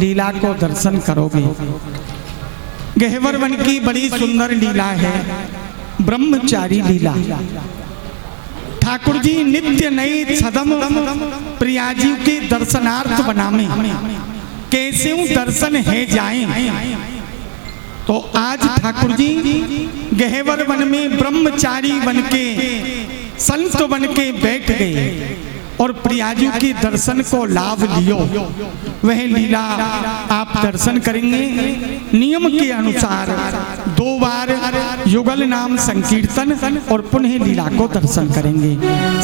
लीला को दर्शन करोगे। गहवर वन की बड़ी सुंदर लीला है, ब्रह्मचारी लीला। ठाकुर जी नित्य नए छदम प्रियाजी के दर्शनार्थ बनामे, कैसे दर्शन है जाएं। तो आज ठाकुर जी गहवर वन में ब्रह्मचारी बन के, संत बन के बैठ गए और प्रियाजू के दर्शन को लाभ लियो। वह लीला आप दर्शन करेंगे। नियम के अनुसार 2 बार युगल नाम संकीर्तन और पुनः लीला को दर्शन करेंगे।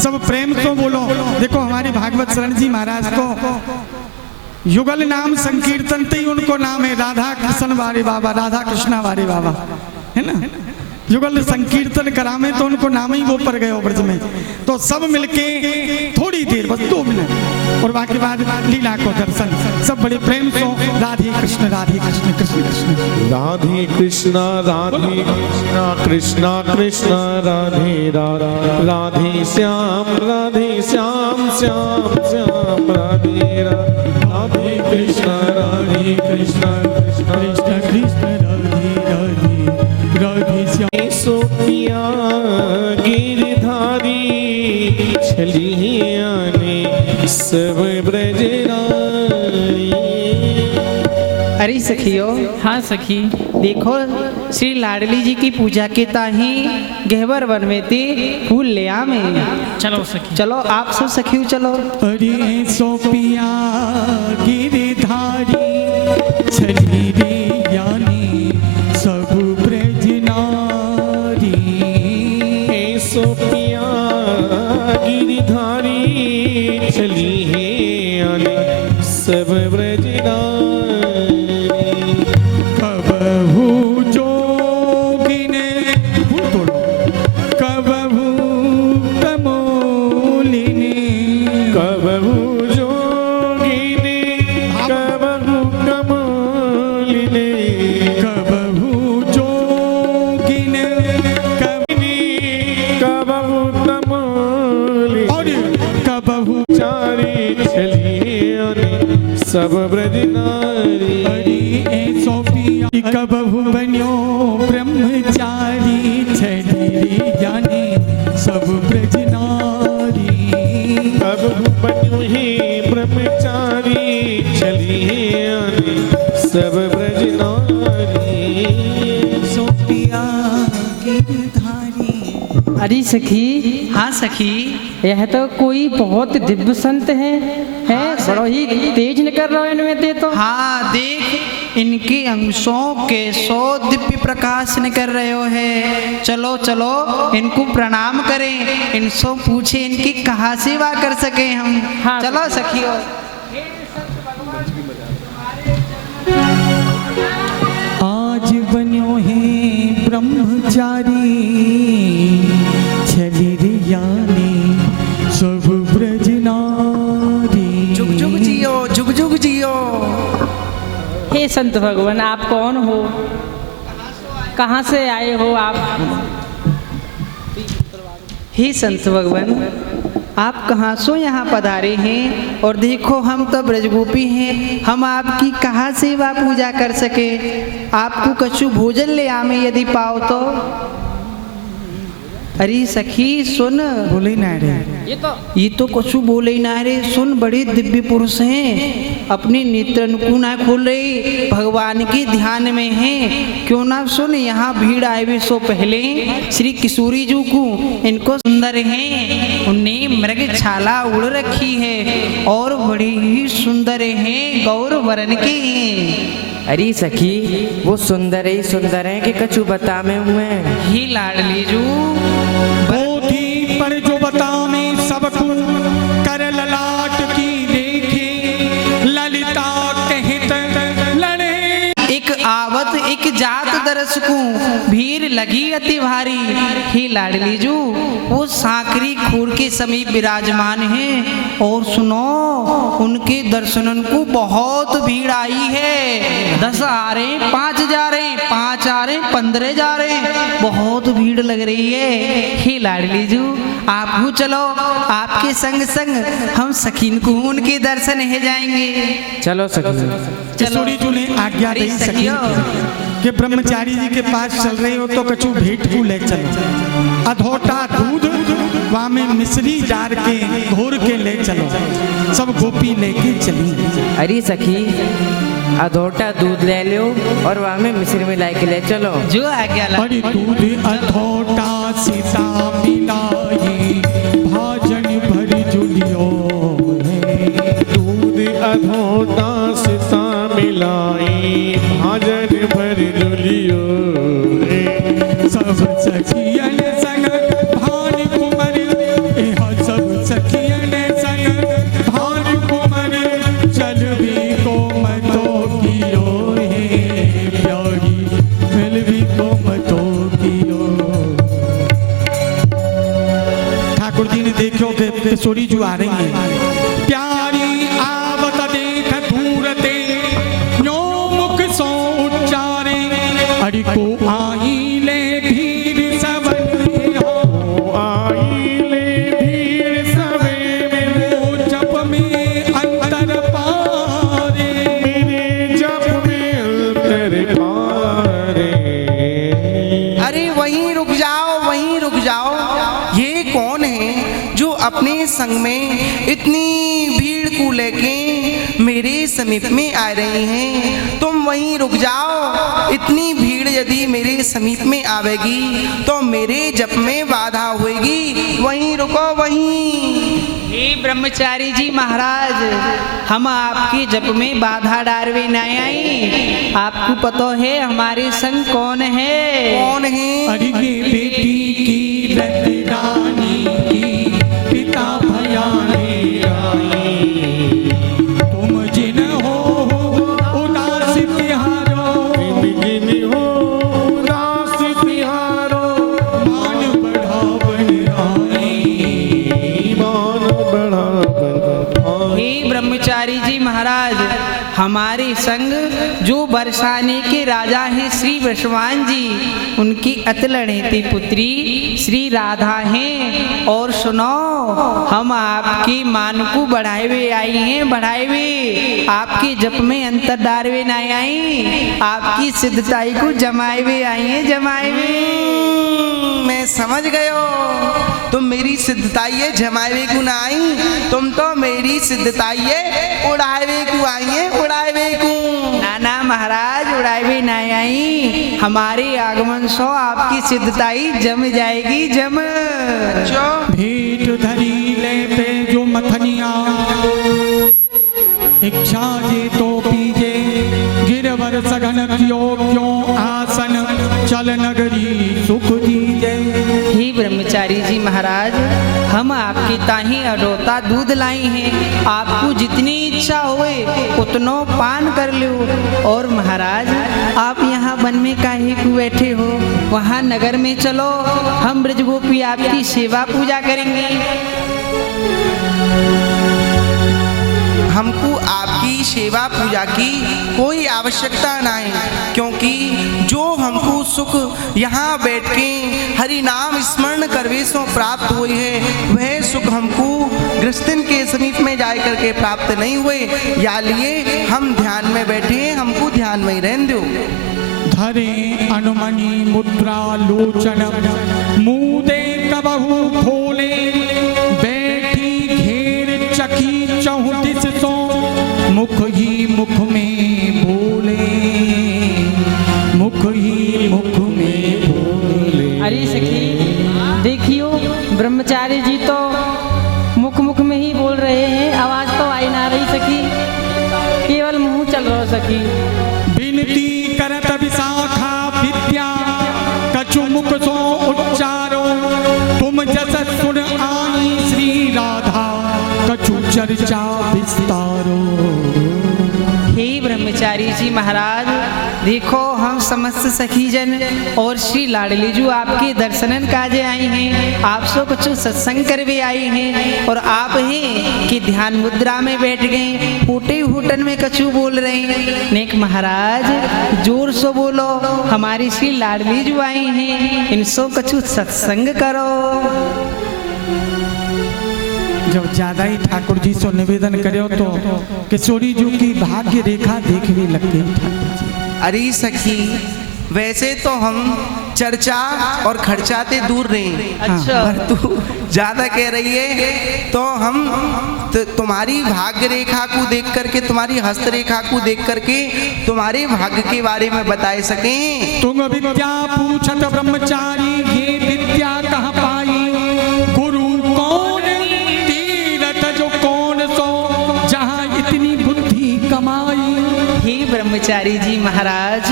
सब प्रेम तो बोलो। देखो हमारे भागवत शरण जी महाराज को युगल नाम संकीर्तन तो ही उनको नाम है, राधा कृष्ण वारे बाबा, राधा कृष्णा वारे बाबा, है ना। युगल संकीर्तन करामे तो उनको नाम ही वो पर गए ब्रज में। तो सब मिलके थोड़ी देर, बस 2 मिनट, और बाकी बाद लीला को दर्शन। सब बड़े प्रेम से राधे कृष्ण कृष्ण कृष्ण, राधे कृष्णा कृष्णा कृष्णा राधे राधे श्याम श्याम श्याम राधे राधे कृष्णा कृष्ण कृष्ण कृष्ण राधे राधे श्याम। सोपिया गिरधारी छलियाने सब ब्रज राई। अरे सखियो, हाँ सखी, देखो श्री लाडली जी की पूजा के ताही गहवर वन में थे फूल ले आमे। चलो सखी, चलो आप सब सखियो चलो। अरे सोपिया गिरधारी छली रे यानी सब ब्रज नारी। सोपिया गिरधारी चली है यानी सब ब्रज नारी। कबहू जोगिने कबहू कमोलिनी, कबहू जोगिनी कबहू कमोलिनी, कबहू जोगिने कबहू कमोलिनी, और कबहू चारी चली सब ब्रज नारी। अरे सोपिया कबहू बन्यो ब्रह्मचारी छली रे यानी सब ब्रज नारी। कबहू बन्यो ही ब्रह्मचारी चली सब ब्रज नारी। सोपिया गिरधारी। अरे सखी, हाँ सखी, यह तो कोई बहुत दिव्य संत है बड़ो ही तेज निकल रहा है इनमें ते तो। हाँ देख, इनके अंशों के 100 दिव्य प्रकाश निकल रहे हो है। चलो चलो इनको प्रणाम करें, इनसे पूछे इनकी कहाँ सेवा कर सके हम। हाँ, चलो सखियों। आज बन्यो है ब्रह्मचारी छली रे यानी सब ब्रज नारी। जुग जुग जियो, जुग जुग जियो। हे संत भगवान, आप कौन हो? कहाँ से आए हो आप? हे संत भगवान, आप कहाँ सो यहाँ पधारे हैं? और देखो हम तो ब्रजगोपी हैं, हम आपकी कहाँ सेवा पूजा कर सके? आपको कछु भोजन ले आमे यदि पाओ तो। अरे सखी सुन, बोले ना रे, ये तो कछु बोले ही ना रे। सुन, बड़े दिव्य पुरुष हैं, अपने नेत्र को ना खोल रहे, भगवान के ध्यान में हैं। क्यों ना सुन, यहाँ भीड़ आए हुए सो पहले श्री किशोरी जी को, इनको सुंदर हैं, उन्हें मृग छाला उड़ रखी है और बड़े ही सुंदर हैं, गौर वर्ण के हैं। अरे सखी, वो सुंदर ही सुंदर है कि कछु बता में हुए। ही लाडली जू बोधी पर जो बतावे सबको, कर ललाट की देखे ललिता कहत लड़े। एक आवत एक जात दरस को, भीर भीड़ लगी अति भारी। हे लाडली जू, वो सांकरी खूर के समीप विराजमान हैं और सुनो उनके दर्शनन को बहुत भीड़ आई है। 10 आ रहे, 5 जा रहे, 5 आ रहे, 15 जा रहे, बहुत भीड़ लग रही है। हे लाडली जू, आप भी चलो, आपके संग संग हम सखीन को उनके दर्शन है जाएंगे। चलो सखी। किशोरी जी ने आज्ञा दी सखी सखियो। कि ब्रह्मचारी जी के पास चल रहे हो तो कछु भेंट को ले चलो। अधोटा दूध वहाँ में मिश्री जार के घोर के ले चलो, सब गोपी लेके चली। अरे सखी, अधोटा दूध ले लो और वहाँ में मिश्री मिला के ले चलो। जो आज्ञा ला। अरे दूध अधोटा सीता मिलाई, भाजन भर जुलियो है। दूध अधोटा सीता मिलाई, भाजन भर जुलियो है। सब सखियन संग भान कुमर, एह सब सखियन संग भान कुमर, चल भी को मतो कियो हे प्यारी, मिल भी को मतो कियो। ठाकुर जी ने देखो कि किशोरी जो आ रही है, प्यारी आवत देख दूर ते, नो मुख सो उच्चारे, अरे को आई ले भीड़ सबन हो, आई ले भीड़ सबे में, ओ जप में अंतर पारे, मेरे जप में अंतर पारे। अरे वहीं रुक जाओ, वहीं रुक जाओ। ये कौन है जो अपने संग में इतनी भीड़ को लेके मेरे समीप में आ रही हैं? तुम वहीं रुक जाओ। इतनी भीड़ यदि मेरे समीप में आवेगी तो मेरे जप में बाधा होगी। वहीं रुको, वहीं। हे ब्रह्मचारी जी महाराज, हम आपके जप में बाधा डालवे नहीं आई। आपको पता है हमारे संग कौन है? कौन है? अरे ये बेटी की रतरानी की पिता भयानी आई, तुम जिन हो उदास तिहारो, जिन हो उदास तिहारो, मान बढ़ावन आई। मान बढ़ावन आई। हे ब्रह्मचारी जी महाराज, हमारे संग जो बरसाने के राजा हैं श्री वृषवान जी, उनकी अतलणिती पुत्री श्री राधा हैं। और सुनो, हम आपके मान को बढ़ाए हुए आई हैं, बढ़ाए हुए। आपके जप में अंतर डालवे नहीं आई, आपकी सिद्धताई को जमाए हुए आई हैं, जमाए हुए। मैं समझ गयो। तुम मेरी सिद्धताइये जमावे को ना आई, तुम तो मेरी सिद्धताइये उड़ावे को आई है, उड़ावे को। नाना महाराज, उड़ाए भी नहीं आई। हमारे आगमन सो आपकी सिद्धताई जम जाएगी, जम। भेंट धरी ले पे जो मथनिया, इच्छा जे तो पीजे, गिरवर सघन क्यों क्यों आसन, चल नगरी सुख दीजे। हे ब्रह्मचारी जी महाराज, हम आपके ताही अडोता दूध लाई हैं। आपको जितनी इच्छा होए उतनो पान कर लो। और महाराज, आप यहाँ वन में काहे को बैठे हो? वहाँ नगर में चलो, हम ब्रजगोपी आपकी सेवा पूजा करेंगे। हमको आपकी सेवा पूजा की कोई आवश्यकता नहीं, क्योंकि जो हमको सुख यहाँ बैठ के हरि नाम स्मरण करवे सो प्राप्त हुई है, वह सुख हमको गृहस्थन के समीप में जाए करके प्राप्त नहीं हुए। या लिए हम ध्यान में बैठे, हमको ध्यान में ही रहने दो। धरे अनुमनि मुद्रा लोचन, मुदे कबहु खोले, बैठी घेर चकी चहुदिस सो, मुख ही मुख में बोले, मुख ही मुख में बोले। अरे सखी, देखियो ब्रह्मचारी जी तो मुख मुख में ही बोल रहे हैं, आवाज तो आई ना रही सखी, केवल मुंह चल रहा सखी। बिनती करत विशाखा विद्या, कछु मुख सो उच्चारो, तुम जस सुन आई श्री राधा, कछु चर्चा विस्तारो। हे ब्रह्मचारी जी महाराज, देखो हम समस्त सखी जन और श्री लाडली जू आपके दर्शनन काजे आई हैं, आप सो कुछ सत्संग करवे आई हैं और आप हैं कि ध्यान मुद्रा में बैठ गए, फूटे हुटन में कछु बोल रहे हैं। नेक महाराज जोर से बोलो, हमारी श्री लाडली जू आई हैं, इनसो कछु सत्संग करो। जब ज्यादा ही ठाकुर जी से निवेदन करो तो किशोरी जी की भाग्य रेखा देखने लग गई ठाकुर जी। अरे सखी, वैसे तो हम चर्चा और खर्चाते दूर रहे, अच्छा। पर तू ज्यादा कह रही है तो हम तुम्हारी भाग्य रेखा को देख करके, तुम्हारी हस्त रेखा को देख करके तुम्हारे भाग्य के बारे में बताए सकें। तुम विद्या पूछत ब्रह्मचारी, ये विद्या कहाँ पाई, गुरु कौन, तीरथ जो कौन सो, जहाँ इतनी बुद्धि कमाई। हे ब्रह्मचारी जी महाराज,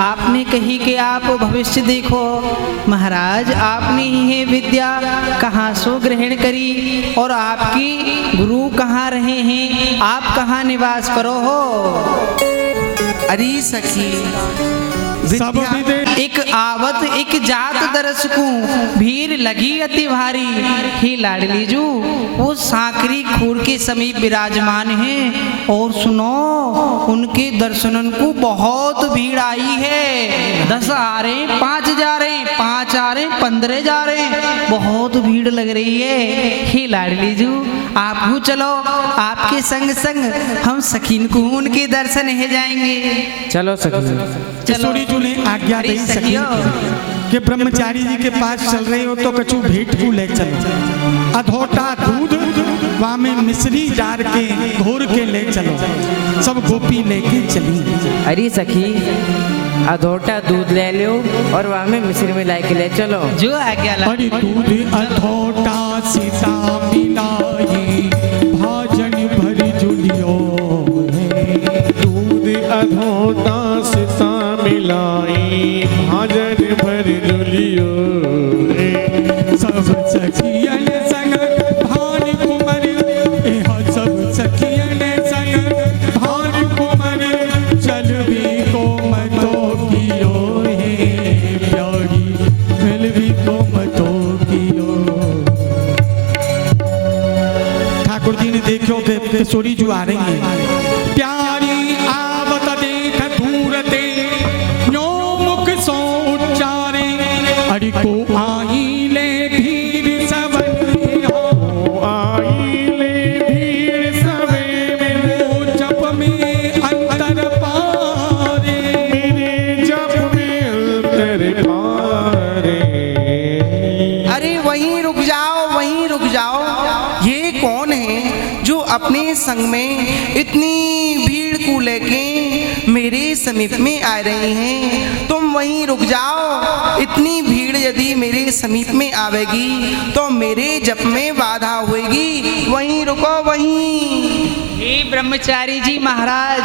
आपने कही कि आप भविष्य देखो। महाराज आपने ये विद्या कहाँ सो ग्रहण करी और आपकी गुरु कहाँ रहे हैं, आप कहाँ निवास करो हो। अरे सखी, सब विदे एक आवत एक जात दरस को भीड़ लगी अति भारी। हे लाडली जू वो सांकरी खूर के समीप विराजमान हैं और सुनो उनके दर्शनन को बहुत भीड़ आई है। 10 आ रहे, 5 जा रहे, 5 आ रहे, 15 जा रहे, बहुत भीड़ लग रही है। हे लाडली जू आप भी चलो, आपके संग संग हम सखीन को उनके दर्शन है जाएंगे। चलो सखी। किशोरी जी ने आज्ञा अरे दी सखी सखियो, कि ब्रह्मचारी जी के पास चल रहे हो तो कछु भेंट को ले चलो, अधोटा दूध वहाँ में मिश्री जार के घोर के ले चलो, सब गोपी लेके चली। अरे सखी, अधोटा दूध ले लो और वहाँ में मिश्री में लाई के ले चलो। जो आज्ञा ला। अरे दूध अधोटा सीता मिलाई, भाजन भरी जुलियो है। दूध अधोटा सिता मिलाई, भाजन भर जुलियो रे। सब सखियन संग भान कुमर, एह सब सखियन संग भान कुमर, चल भी को मतो कियो हे प्यारी, मिल भी को मतो कियो। ठाकुर जी ने देखो कि किशोरी जो आ रही है, प्यारी आवत देख दूर ते, न्यो मुख सो उच्चारे, अरे को आई ले भीड़ सवन हो, आई ले भीड़ सवे में, ओ जप में अंतर पारे, मेरे जप में अंतर पारे। अरे वहीं रुक जाओ, वहीं रुक जाओ। ये कौन है जो अपने संग में इतनी भीड़ को लेके मेरे समीप में आ रही हैं? तुम वहीं रुक जाओ। इतनी भीड़ यदि मेरे समीप में आवेगी तो मेरे जप में बाधा होगी। वहीं रुको, वहीं। हे ब्रह्मचारी जी महाराज,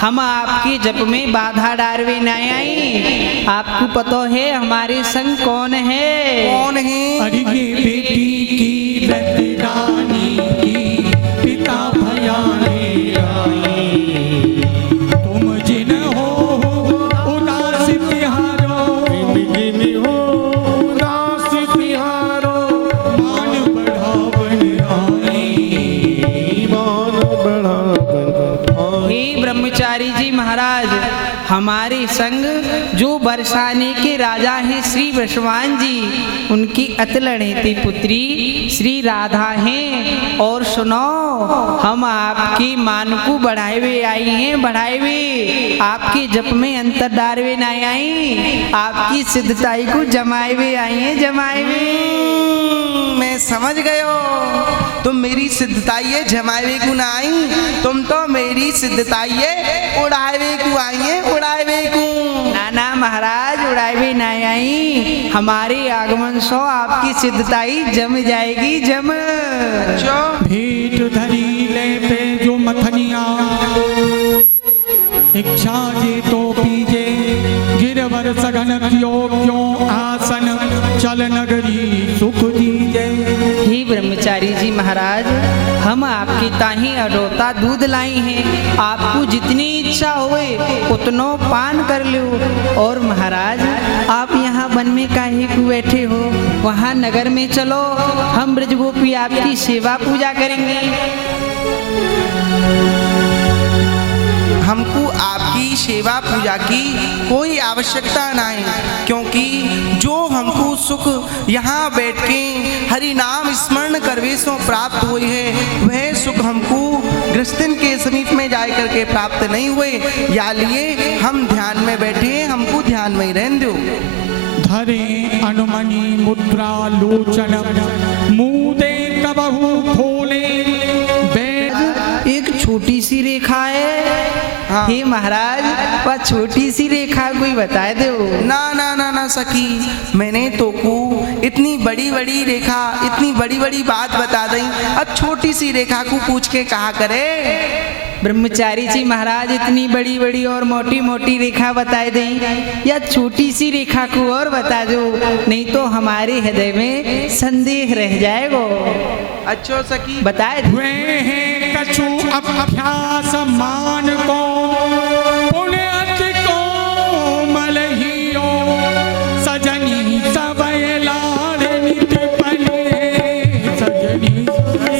हम आपके जप में बाधा डारवे न आई। आपको पता है हमारे संग कौन है? कौन है? अरे ये बेटी की रति रानी की पिता भयाने आई, तुम जिन हो उदास तिहारो, जिन हो उदास तिहारो, मान बढ़ावन आई। मान बढ़ावन आई। हे ब्रह्मचारी जी महाराज, हमारे संग जो बरसाने के राजा हैं श्री वृषवान जी, उनकी अतलनेती पुत्री श्री राधा हैं। और सुनो, हम आपकी मान को बढ़ाए हुए आई हैं, बढ़ाए हुए। आपके जप में अंतर डारवे न आई, आपकी सिद्धताई को जमाए हुए आई हैं, जमाए हुए। मैं समझ गयो, तुम मेरी सिद्धताइये जमावे को ना आई, तुम तो मेरी सिद्धताइये उड़ावे को आई है, उड़ावे को। नाना महाराज, उड़ावे न आई। हमारे आगमन सो आपकी सिद्धताई जम जाएगी, जम। भेंट धरी ले पे जो मथनिया, इच्छा जे तो पीजे, गिरवर सघन क्यों क्यों आसन, चल नगरी सुख दीजे। हे ब्रह्मचारी जी महाराज, हम आपके ताही अडोता दूध लाई हैं, आपको जितनी इच्छा होए उतनो पान कर लो। और महाराज आप यहाँ वन में काहे को बैठे हो, वहाँ नगर में चलो, हम ब्रजगोपी आपकी सेवा पूजा करेंगे। हमको आपकी सेवा पूजा की कोई आवश्यकता नहीं, क्योंकि जो हमको सुख यहाँ बैठ के हरि नाम स्मरण करवे सो प्राप्त हुई है, वह सुख हमको गृहस्थन के समीप में जाए करके प्राप्त नहीं हुए। या लिए हम ध्यान में बैठे हैं, हमको ध्यान में ही रहने दो। धरे अनुमनि मुद्रा लोचन मुदे कबहु खोले। एक छोटी सी रेखा है। हाँ। हे महाराज वह छोटी सी रेखा कोई बता दो। ना ना ना ना सखी, मैंने तो को इतनी बड़ी बड़ी रेखा, इतनी बड़ी बड़ी बात बता दी, अब छोटी सी रेखा को पूछ के कहा करे। ब्रह्मचारी जी महाराज इतनी बड़ी बड़ी और मोटी मोटी रेखा बताए दें, या छोटी सी रेखा को और बता दो, नहीं तो हमारे हृदय में संदेह रह जाएगा। अच्छो सखी बताए दो। वे हैं कछु अभ्यास मान को पुण्य अति कोमल हियो सजनी सबय लाल नित बने। सजनी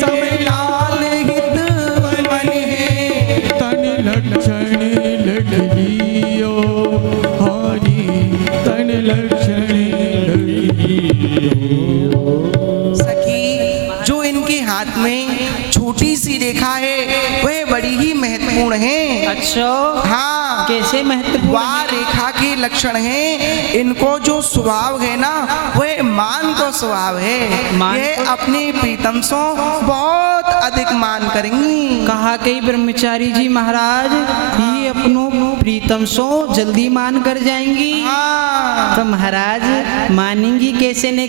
सबय लाल हित बने। तन लक्षण लगियो हरि तन लक्षण लगियो। सखी, जो इनके हाथ में छोटी सी रेखा है वह बड़ी ही महत्वपूर्ण है। अच्छा हाँ, कैसे महत्वपूर्ण? वह रेखा के लक्षण हैं। इनको जो स्वभाव है ना, वह मान को स्वभाव है। मान ये को- अपने प्रीतम से बहुत अधिक मान करेंगी। कहा कई ब्रह्मचारी जी महाराज ये अपनों प्रीतम सो जल्दी मान कर जाएंगी। हाँ तो महाराज मानेंगी कैसे नहीं?